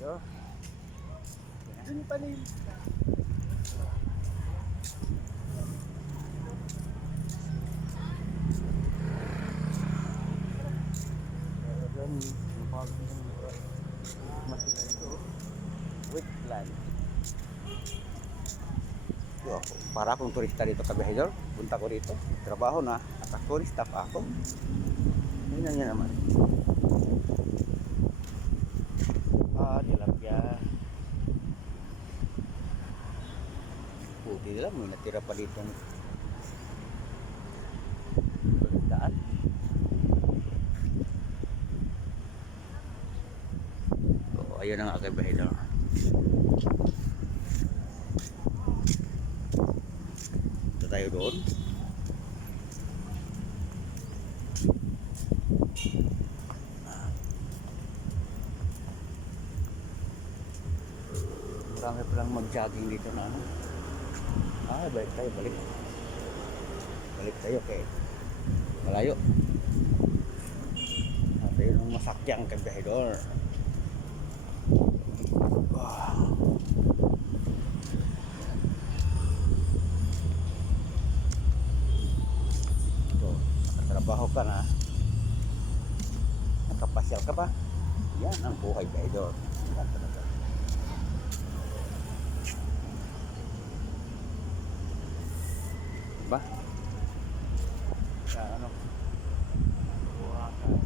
Ito. Dun pa rin. Ayan, yung pagkakas masila ito. Wetland. Yo, para akong turista dito kabihidor. Punta ko dito. Trabaho na. At turista pa ako. Tingnan niya naman. Tilapia. Puti nila. May natira pa dito. Daan. So, ayun ang aking bahidor. Ito tayo doon. Marami pa lang mag-jogging dito na ano. Balik tayo, balik. Balik tayo kay malayo. At yun ang masakyang kabihidor. So, nakatrabaho ka na. Nakapasyal ka pa. Yan ang buhay kabihidor. Yan talaga. Ba? Ano? Buwakan.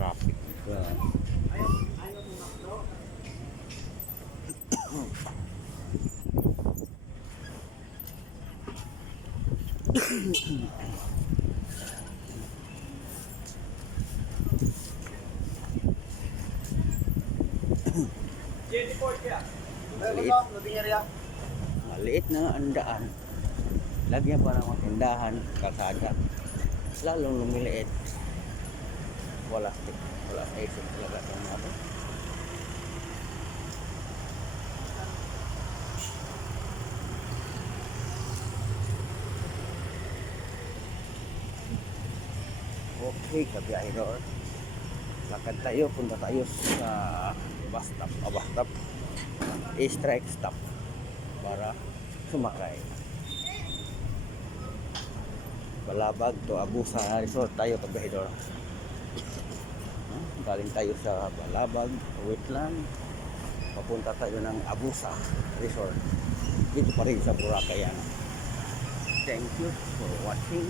Traffic. Maliit na ang daan. Lagyan pa ng tindahan, kalsada. Lalong lumiliit. Wala isip talaga itong ano. Okay, kabihidor. Lakad tayo, punta tayo sa bus stop. I-strike stop para sumakay. Balabag to Abusa Resort tayo kabihidor. Galing tayo sa Balabag, Wetland. Papunta tayo ng Abusa Resort. Dito pa rin sa Boracay. Thank you for watching.